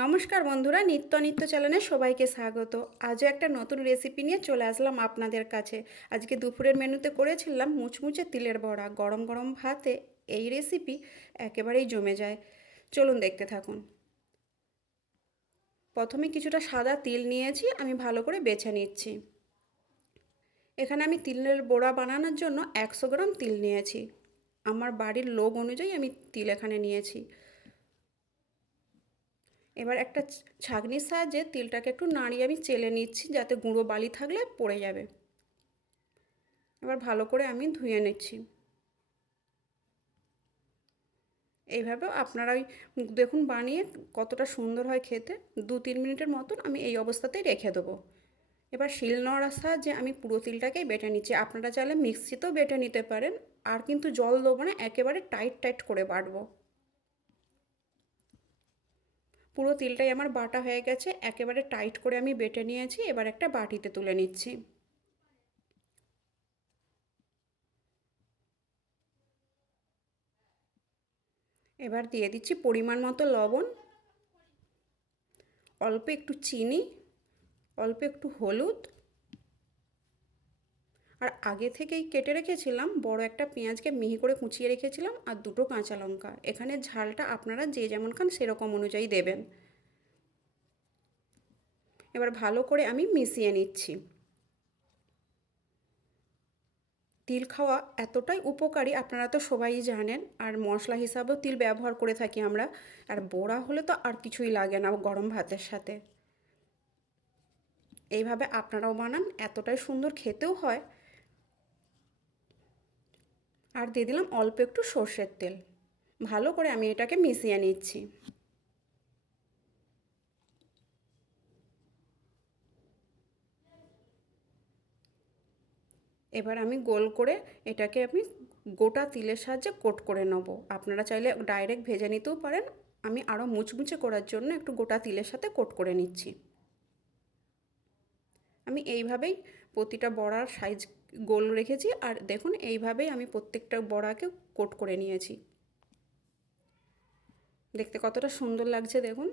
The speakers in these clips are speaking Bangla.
নমস্কার বন্ধুরা, নিত্য নিত্য চ্যানেলে সবাইকে স্বাগত। আজও একটা নতুন রেসিপি নিয়ে চলে আসলাম আপনাদের কাছে। আজকে দুপুরের মেনুতে করেছিলাম মুচমুচে তিলের বড়া। গরম গরম ভাতে এই রেসিপি একেবারেই জমে যায়। চলুন দেখতে থাকুন। প্রথমে কিছুটা সাদা তিল নিয়েছি, আমি ভালো করে বেছে নিচ্ছি। এখানে আমি তিলের বড়া বানানোর জন্য একশো গ্রাম তিল নিয়েছি। আমার বাড়ির লোক অনুযায়ী আমি তিল এখানে নিয়েছি। এবার একটা ছাঁকনির সাহায্যে তিলটাকে একটু নাড়িয়ে আমি চেলে নিচ্ছি যাতে গুঁড়ো বালি থাকলে পড়ে যাবে। এবার ভালো করে আমি ধুয়ে নিচ্ছি। এইভাবে আপনারা ওই দেখুন বানিয়ে কতটা সুন্দর হয় খেতে, দু তিন মিনিটের মতন আমি এই অবস্থাতেই রেখে দেবো। এবার শিল নোড়ার সাহায্যে আমি পুরো তিলটাকেই বেটে নিচ্ছি। আপনারা চাইলে মিক্সিতেও বেটে নিতে পারেন, আর কিন্তু জল দেবো না, একেবারে টাইট টাইট করে বাটবো। পুরো তিলটাই আমার বাটা হয়ে গেছে, একেবারে টাইট করে আমি বেটে নিয়েছি, এবার একটা বাটিতে তুলে নিচ্ছি। এবার দিয়ে দিচ্ছি পরিমাণ মতো লবণ, অল্প একটু চিনি, অল্প একটু হলুদ আর আগে থেকেই কেটে রেখেছিলাম, বড় একটা পেঁয়াজকে মিহি করে কুচিয়ে রেখেছিলাম আর দুটো কাঁচা লঙ্কা। এখানে ঝালটা আপনারা যে যেমন খান সেরকম অনুযায়ী দেবেন। এবার ভালো করে আমি মিশিয়ে নিচ্ছি। তিল খাওয়া এতটাই উপকারী, আপনারা তো সবাই জানেন, আর মশলা হিসাবেও তিল ব্যবহার করে থাকি আমরা, আর বড়া হলে তো আর কিছুই লাগে না গরম ভাতের সাথে। এইভাবে আপনারাও বানান, এতটাই সুন্দর খেতেও হয়। আর দিয়ে দিলাম অল্প একটু সর্ষের তেল। ভালো করে আমি এটাকে মিশিয়ে নিচ্ছি। এবার আমি গোল করে এটাকে আমি গোটা তিলের সাহায্যে কোট করে নেব। আপনারা চাইলে ডাইরেক্ট ভেজে নিতেও পারেন। আমি আরও মুচমুচে করার জন্য একটু গোটা তিলের সাথে কোট করে নিচ্ছি। আমি এইভাবেই প্রতিটা বড়ার সাইজ গোল রেখেছি আর দেখুন এইভাবেই আমি প্রত্যেকটা বড়াকে কোট করে নিয়েছি। দেখতে কতটা সুন্দর লাগছে দেখুন।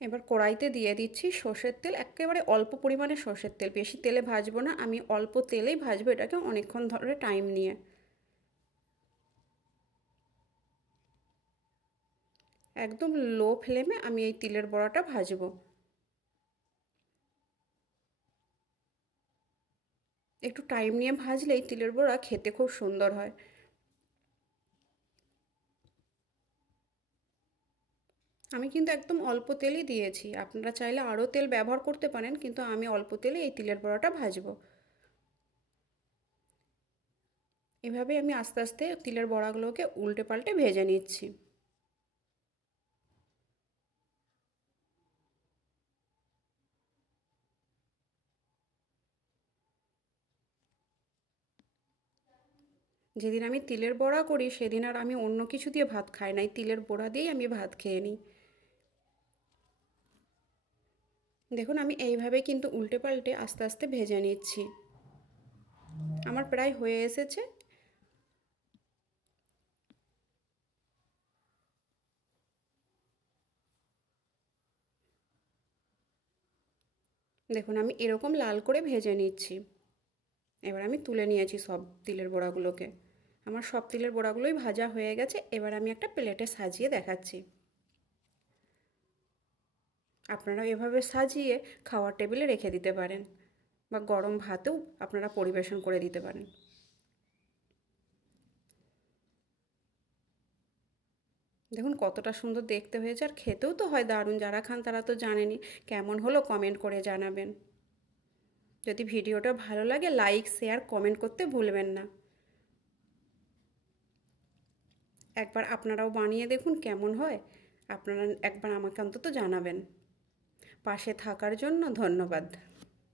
এবার কড়াইতে দিয়ে দিচ্ছি সর্ষের তেল, একেবারে অল্প পরিমাণে সর্ষের তেল। বেশি তেলে ভাজবো না, আমি অল্প তেলেই ভাজবো এটাকে অনেকক্ষণ ধরে টাইম নিয়ে। একদম লো ফ্লেমে আমি এই তিলের বড়াটা ভাজবো। একটু টাইম নিয়ে ভাজলে এই তিলের বড়া খেতে খুব সুন্দর হয়। আমি কিন্তু একদম অল্প তেলই দিয়েছি। আপনারা চাইলে আরও তেল ব্যবহার করতে পারেন, কিন্তু আমি অল্প তেলে এই তিলের বড়াটা ভাজবো। এভাবে আমি আস্তে আস্তে তিলের বড়াগুলোকে উল্টে পাল্টে ভেজে নিচ্ছি। যেদিন আমি তিলের বড়া করি, সেদিন আর আমি অন্য কিছু দিয়ে ভাত খাই নাই। তিলের বড়া দিয়েই আমি ভাত খেয়ে নিই। দেখুন, আমি এইভাবে কিন্তু উল্টে পাল্টে আস্তে আস্তে ভেজে নিচ্ছি। আমার প্রায় হয়ে এসেছে। দেখুন, আমি এরকম লাল করে ভেজে নিচ্ছি। এবার আমি তুলে নিয়েছি সব তিলের বড়াগুলোকে। আমার সব তিলের বড়াগুলোই ভাজা হয়ে গেছে, এবার আমি একটা প্লেটে সাজিয়ে দেখাচ্ছি। আপনারা এভাবে সাজিয়ে খাওয়ার টেবিলে রেখে দিতে পারেন বা গরম ভাতেও আপনারা পরিবেশন করে দিতে পারেন। দেখুন, কতটা সুন্দর দেখতে হয়েছে, আর খেতেও তো হয় দারুণ। যারা খান তারা তো জানেনি কেমন হলো কমেন্ট করে জানাবেন। যদি ভিডিওটা ভালো লাগে, লাইক, শেয়ার, কমেন্ট করতে ভুলবেন না। একবার আপনারাও বানিয়ে দেখুন কেমন হয়। আপনারা একবার আমাকে অন্তত জানাবেন। পাশে থাকার জন্য ধন্যবাদ।